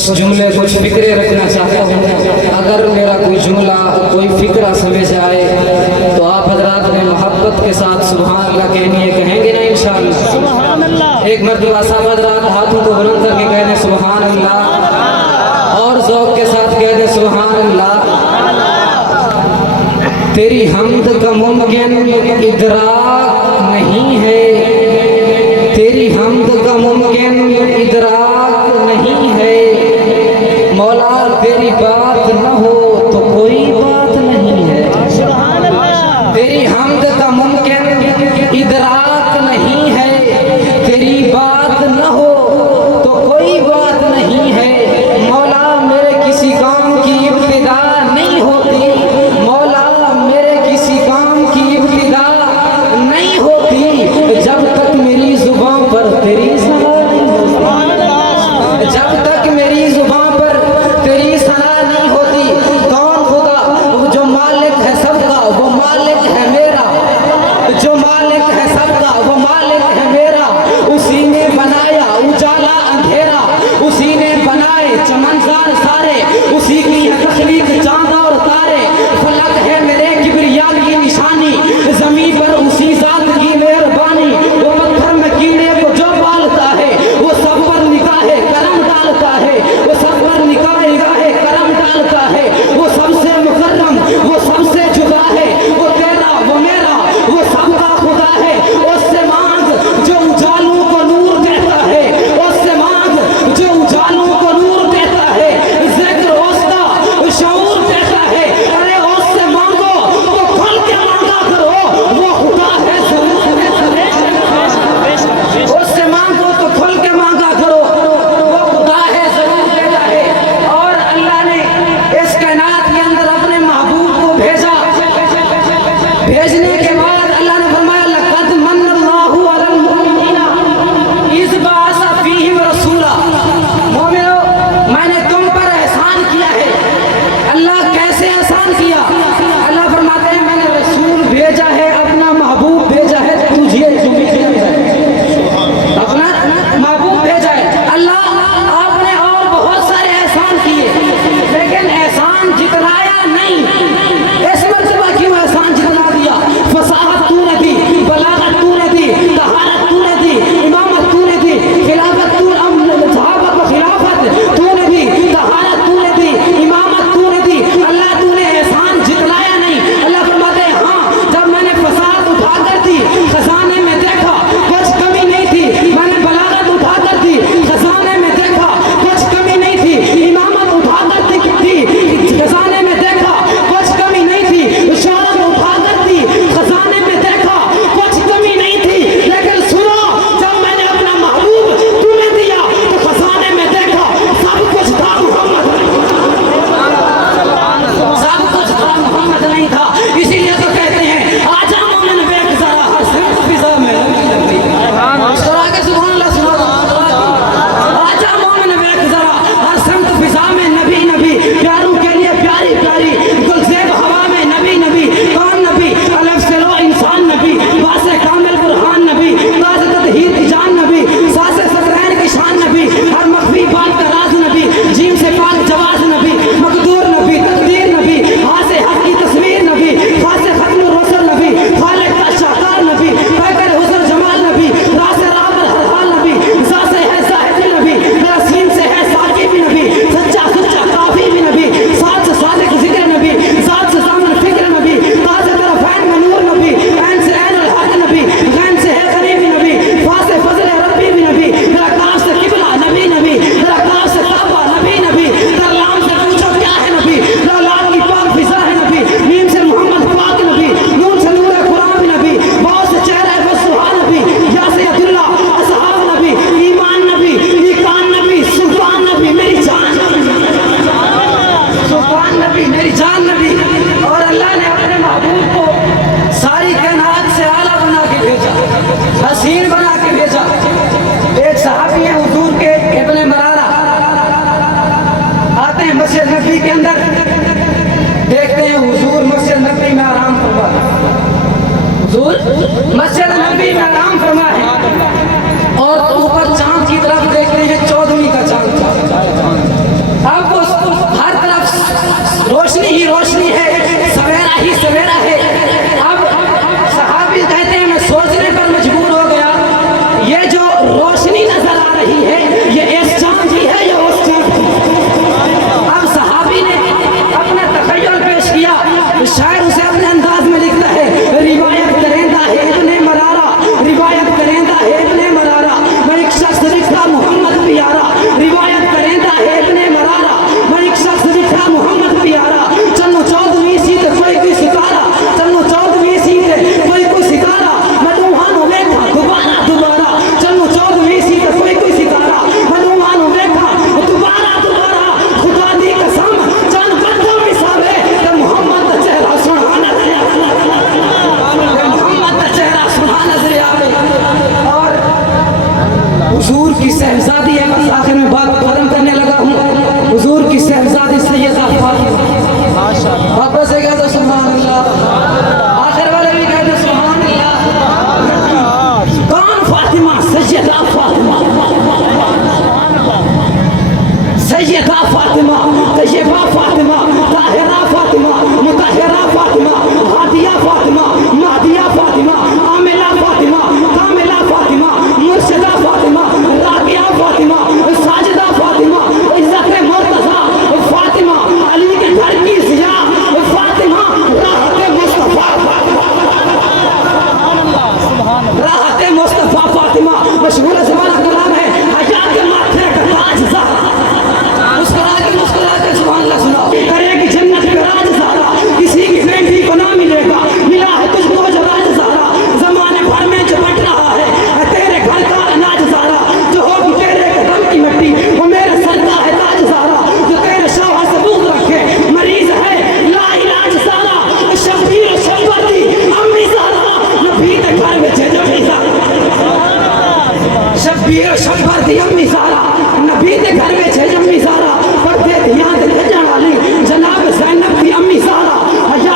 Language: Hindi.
कुछ जुमले कुछ फिक्रे रखना चाहता हूँ। अगर मेरा कोई जुमला कोई फिक्रा समझ आए तो आप हजरात ने मोहब्बत के साथ सुभान अल्लाह कहनी कहेंगे ना इंशाअल्लाह। एक मरतबा साहब हजरात हाथों को बुलंद करके कह दें सुभान अल्लाह और ज़ौक़ के साथ कह दें सुभान अल्लाह। तेरी हमद का मुमकिन इदराक नहीं है, तेरी हमद का मुमकिन इदराक नहीं है। मौला तेरी बात न हो तो कोई बात नहीं है। तेरी हमद का मुमकिन इदराक नहीं है, तेरी बात न हो तो कोई बात नहीं है। मौला मेरे किसी काम की इब्तिदा नहीं होती, मौला मेरे किसी काम की इब्तिदा नहीं होती जब तक मेरी जुबान पर तेरी सना नहीं होती, जब तक मेरी जुबान पर तेरी सना नहीं होती। कौन खुदा जो मालिक है सबका वो मालिक है मेरा, जो मालिक है सबका वो मालिक है मेरा। उसी ने बनाया उजाला अंधेरा, उसी ने बनाए चमनदार सारे, उसी की है तख्लीक चांद और तारे। फलक है मेरे किबरिया की निशानी, जमीन पर उसी जात की मेहरबानी। वो पत्थर में कीड़े को जो पालता है वो सब पर निगाहे करम डालता है, वो सब पर निगाहे करम डालता है। वो सबसे मुकर्रम वो सबसे जुदा है, वो तेरा वो मेरा वो सबका खुदा है। उससे मांग जो उजालों को नूर देता है, उससे मांग जो उजालों को नूर देता है, जिक्र उसका शऊर देता है। अरे उससे मांगो तो खुल के मांगा करो, वो खुदा है। उससे मांगो तो खुल के मांगा करो, वो खुदा है जरूर देता है। और अल्लाह ने इस कायनात के अंदर अपने महबूब को भेजा, भेजने के बाद अल्लाह ने फरमाया लक़द मन्नल्लाहु अलल मुमिनीना इज़ बअसा फ़ीहिम रसूला। मोमिनो मैंने तुम पर एहसान किया है। अल्लाह कैसे एहसान किया? अल्लाह फरमाते हैं मैंने रसूल भेजा है, अपना महबूब भेजा है तुझे, अपना महबूब भेजा है। अल्लाह आपने और बहुत सारे एहसान किए लेकिन एहसान जितलाया नहीं। इस मर्तबा क्यों एहसान जितना दिया? फसाहत तूने दी, बलागत तूने दी, तहारत तूने दी, इमामत तूने दी, खिलाफत सहाबा को खिलाफत तूने दी, तहारत तूने दी, इमामत तूने दी। अल्लाह तूने एहसान जितलाया नहीं। अल्लाह फरमाते हैं हाँ, जब मैंने फसाहत उठाकर दी खजाने में देखा कुछ कमी नहीं थी, मैंने बलागत उठाकर दी खजाने में देखा कुछ कमी नहीं थी, इमामत उठाकर दी खजाने में देखा कुछ कमी नहीं थी, शौहरत उठाकर दी खजाने में देखा कुछ कमी नहीं थी। लेकिन सुनो, जब मैंने अपना महबूब तुम्हें दिया तो खजाने में देखा सब कुछ था मोहम्मद, सब कुछ था मोहम्मद नहीं था। इसीलिए तो कहते हैं आजा मोमिन बेक जरा हर सिमत फिजा में आगे सुभान अल्लाह सुभान अल्लाह। आजा मोमिन बेक जरा हर सिमत फिजा में नबी नबी, प्यारों के लिए प्यारी प्यारी, गुलज़ेब हवा में नबी नबी। कौन नबी? अलफ से लो इंसान नबी, वासे कामिल बुरहान नबी, ताज़ तदहीर की जान नबी, सासे सतरैन की शान नबी, हर मख्फी बात का राज नबी, जीम से पाक जवाज नबी, मकदूर नबी, तकदीर नबी, हाथ से हक की तस्वीर नबी, खासे खत्म रसूल नबी, खालिक का शाहकार नबी, पैकर हुस्न जमाल नबी, रासे राबर हर हाल नबी, सासे है साहिब नबी, सीन से है साकी भी नबी, सच्चा सुच्चा काफी भी नबी, साथ से सादिक जिक्र नबी, साथ से सामन फिक्र नबी, ताज़े तरफ़ैन में नूर नबी, ऐन से ऐन अल हक नबी, गैन से है गरीबी नबी, फासे फजल रब्बी भी नबी, मेरा काफ से किबला नबी नबी, मेरा काफ से काबा नबी नबी, तरलाम से पूछो क्या है नबी, लाल की पाक फिजा है नबी, नीम से मोहम्मद पाक नबी, नूर से नूर कुरान भी नबी, बहुत से चेहरा है सुहा नबी, या से अब्दुल्ला असहाब नबी, ईमान नबी, ईकान नबी, सुल्तान नबी, मेरी जान सुल्तान नबी, मेरी जान नबी। और अल्लाह ने अपने महबूब को सारी कायनात से आला बना के भेजा, हसीन बना के भेजा। एक सहाबी है हुजूर के इब्ने मरारा, आते हैं मस्जिद नबी के अंदर, देखते हैं हुजूर मस्जिद नबी में आराम फरमा है, हुजूर मस्जिद नबी में आराम फरमा है। और ऊपर चांद की तरफ देखते हैं, 14वीं का चांद था। ज़हरा फातिमा, तैयबा फातिमा, ताहिरा फातिमा, मुतहरा फातिमा, हादिया फातिमा, महदिया फातिमा, आमिला फातिमा, कामिला फातिमा, मुर्शिदा फातिमा, राबिया फातिमा, साजिदा फातिमा, इज्जत मुर्तज़ा फातिमा, अली के घर की ज़िया फातिमा, राहत मुस्तफा, राहत मुस्तफा फातिमा, मशहूर ज़माना का नाम है, हया के माथे का ताज ज़हरा। मुस्कुरा के सुभान अल्लाह सुनाओ, करेगी जन्नत का राज ज़हरा, किसी की बेटी को ना मिलेगा, मिला है तुझको जो राज ज़हरा, ज़माने भर में जो बट रहा है तेरे घर का अनाज ज़हरा, जो होगी तेरे कदम की मिट्टी वो मेरे सर का है ताज ज़हरा, जो तेरे शौहर से बुग़्ज़ रखे मरीज है लाइलाज ज़हरा, शब्बीर शब्बती अम्मी ज़हरा, नबी के घर में छे जम्मी ज़हरा, शब्बीर शब्बती अम्मी ज़हरा, नबी के घर में छे जम्मी ज़हरा, पर्दे ध्यान दे जाने वाली जनाब ज़ैनब की अम्मी ज़हरा, हया